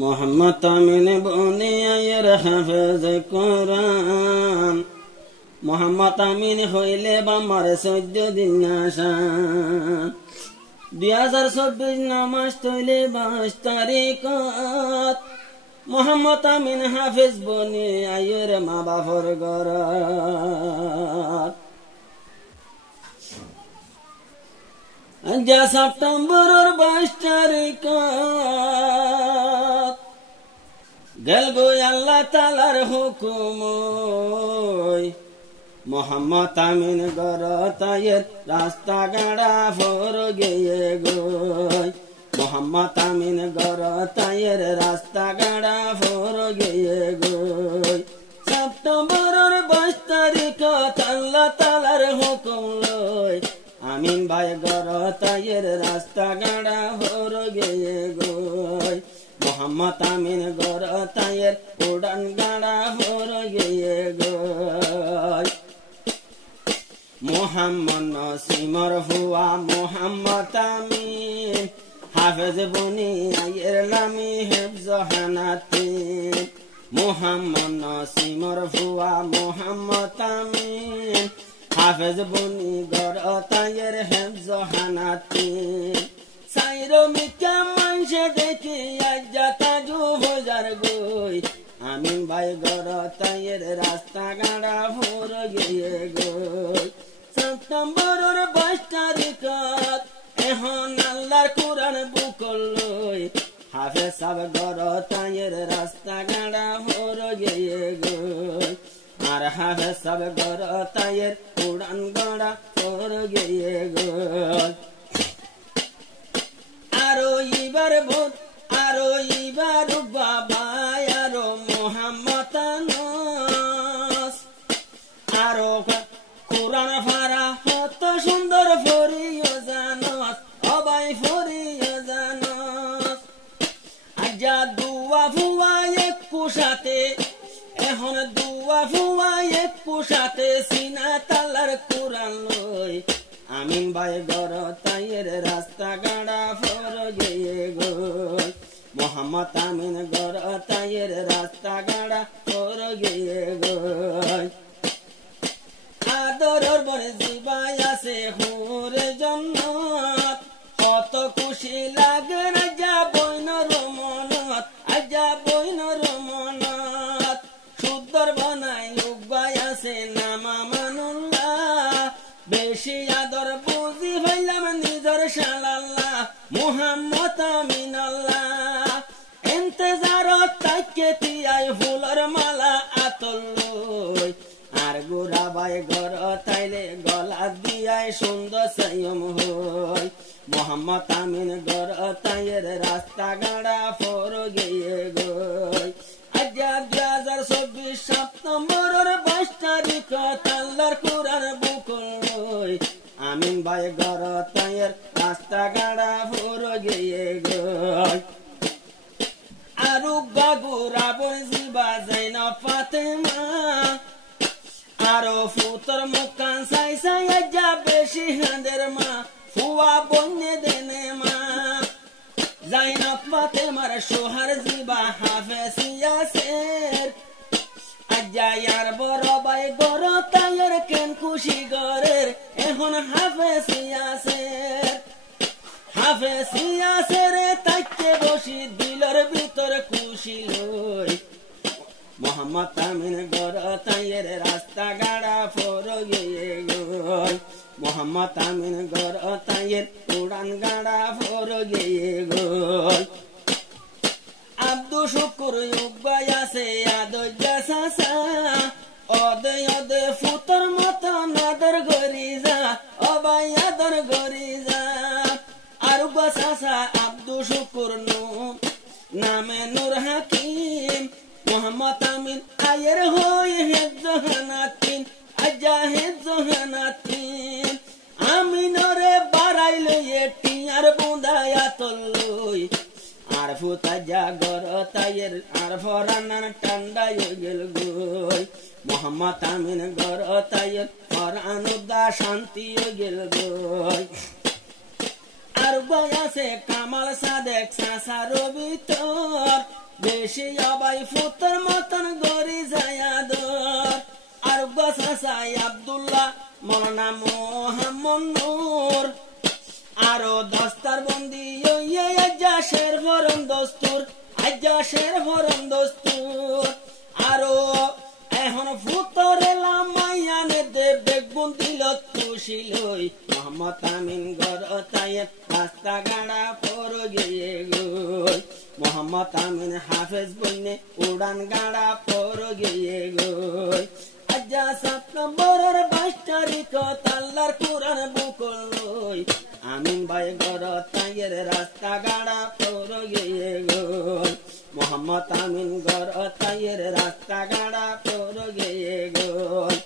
মোহাম্মদ আমিন বনিয়ায়ের হাফেজ কোরআন মোহাম্মদ আমিন হইলে বামার 14 দিন আসান 2024 নামাজ তৈলে 22 তারিখত মোহাম্মদ আমিন হাফেজ বনিয়ায়ের মা বাপর গরাত আজ সেপ্টেম্বরের 22 তারিখ গেল গো আল্লাহ তাআলার হুকুম মোহাম্মদ আমিন গরাতায়ের রাস্তা গাড়া ফর গিয়ে গো মোহাম্মদ আমিন গরাতায়ের রাস্তা গাড়া ফর গিয়ে গো সেপ্টেম্বরের 22 তারিখ আল্লাহ তাআলার হুকুম লই আমিন ভাই গরাতায়ের রাস্তা গাড়া ফর গিয়ে গো মোহাম্মদ আমিন গরাতায়ের উড়ান গাড়া ফর গিয়ে গো মোহাম্মদ নসিমর হুয়া মোহাম্মদ আমিন হাফেজ বনিয়ায়ের লামি হেফজ হানাতিন মোহাম্মদ নসিমর হুয়া মোহাম্মদ আমিন হাফেজ বনি গরাতায়ের হেফজ হানাতিন সাইরো মিকা মানসে দেখি আজ্জাতা জু হজার গই আমিন ভাই গরাতায়ের রাস্তা গাড়া ফর গিয়ে গই সেপ্টেম্বরের 22 তারিখ এখন আল্লাহর কোরআন বুকল লই হাফেজ সাহেব গরাতায়ের রাস্তা গাড়া ফর গিয়ে গই আর হাফেজ সাহেব গরাতায়ের কোরআন গাড়া ফর গিয়ে গই আরো ইবার ভূত আরো ইবার বাবা আরো মোহাম্মদ আনাস আরো কোরআন ফারা কত সুন্দর ফরিও জানাস অবাই ফরিও জানাস আজা দুয়া ফুয়া এক কুশাতে এখন দুয়া ফুয়া এক কুশাতে সিনা তালার কোরআন লই আমিন ভাই গরাতায়ের রাস্তা গাড়া ফর গিয়ে গো মোহাম্মদ আমিন গরাতায়ের রাস্তা গাড়া ফর গিয়ে গো আদরর বনে জিবাই আছে হুরে জন্নত কত খুশি লাগে রাজা বইন রমনত আজা বইন রমনত সুন্দর বনাই উবাই আছে নামা মানুল্লাহ বেশি আদর বুঝি ভাইলাম নিজর শালাল্লাহ মুহাম্মদ আমিন আল্লাহ ইন্তজারত তাকে তিয়াই ফুলর মালা আতল লই আর গোরা বাই গরাতাইলে গলা দিয়াই সুন্দর সয়ম হই মোহাম্মদ আমিন গরাতায়ের রাস্তা গাড়া ফর গিয়ে গই আজ 2024 সেপ্টেম্বরের 22 তারিখ আল্লাহর কোরআন বুকল লই আমিন ভাই গরাতায়ের রাস্তা গাড়া ফর গিয়ে গই আরু গাগুরা বজিবা জাইনা ফাতেমা আরো ফুতর মুকান সাই সাই আজা বেশি হাঁদের মা ফুয়া বন্যে দেনে মা জাইনা ফাতেমার সোহার জিবা হাফেজ ইয়াসের আজা ইয়ার বড় ভাই গরাতায়ের কেন খুশি গরের এখন হাফেজ ইয়াসের তাইকে বসি দিলর ভিতর খুশি লই মোহাম্মদ আমিন গরাতায়ের রাস্তা গাড়া ফর গিয়ে গই মোহাম্মদ আমিন গরাতায়ের উড়ান গাড়া ফর গিয়ে গই আব্দু শুকুর উবাই আছে আদজ্জা সাসা অদে অদে ফুতর মত নাদর গরিজা অবাই আদর গরিজা আর বাসাসা আব্দু শুকুর নু নামে নূর হাকিম মোহাম্মদ আমিন আয়ের হই হেফজ হানাতিন আজা হেফজ হানাতিন আমিনরে বাড়াইলো এটিয়ার বুঁদায়া তলই আর ফুতা যা গরাতায়ের আর ফরানার ঠান্ডায় গেল গই মোহাম্মদ আমিন গরাতায়ের ফরানুদা শান্তি গেল গই আর বই আছে কামাল সাদেক চাচার ভিতর বেশি অবাই ফুতর মতন গড়ি যায়াদর আর চাচাই আব্দুল্লাহ মৌলানা মোহাম্মদ নূর আরো দস্তার বন্দি আজ্জাশের ফরম দস্তুর আজ্জাশের ফরম দস্তুর আরো এখন ফুতরে লামাইয়ানে দেব বেগুন দিল তুশিলই মোহাম্মদ আমিন গর তায়ের রাস্তা গাড়া পর গিয়ে গই মোহাম্মদ আমিন হাফেজ বইনে উড়ান গাড়া পর গিয়ে গই আজ্জা 7 নম্বরের 22 তারিখ আল্লাহর কোরআন বুকলই আমিন ভাই গর তায়ের রাস্তা গাড়া পর গিয়ে গই মোহাম্মদ আমিন গর তায়ের রাস্তা গাড়া পর গিয়ে গই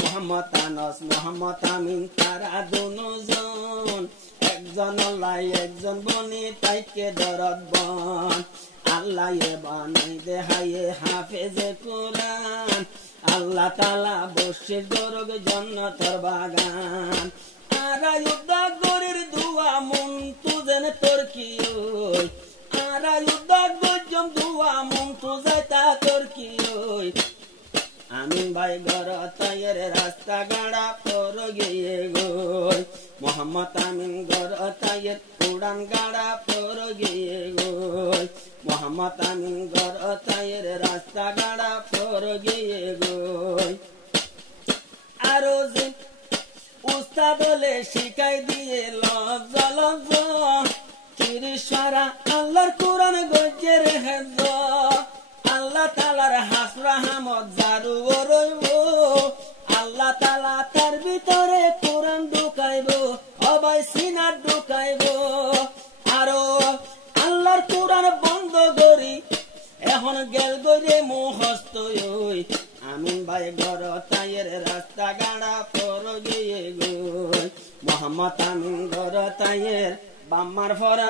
মোহাম্মদ আনস মোহাম্মদ আমিন তারা দুজন একজন লাই একজন বনি তাইকে দরদ বন আল্লাহ বানাই দেহায়ে হাফেজে কোরআন আল্লাহ তাআলা বসির দরগ জান্নাতের বাগান আরায়ুদা গরির দুয়া মন তুজেন তোর কি ওই আরায়ুদা গজম দুয়া মন তুজাইতা তোর কি ওই আমিন ভাই গর তায়ের রাস্তা গাড়া পর গিয়ে গই মোহাম্মদ আমিন গর তায়ের উড়ান গাড়া পর গিয়ে গই মোহাম্মদ আমিন গর তায়ের রাস্তা গাড়া পর গিয়ে গই আরো যে উস্তাদ হলে শিখাই দিয়ে লজ্জা লজ্জা তিরিশরা আল্লাহর কোরআন গজের হেজ আল্লাহ তাআলার হাসরা হামদ জারু রইব আল্লাহ তাআলা তার ভিতরে কোরআন ঢুকাইব অবাই সিনা ঢুকাইব আরো আল্লাহর কোরআন বন্ধ করি এখন গেল গরে মুখস্থ হই আমিন ভাই গর তায়ের রাস্তা গাড়া পর গিয়ে গই মোহাম্মদ আমিন গর তায়ের বাম্মার ফরা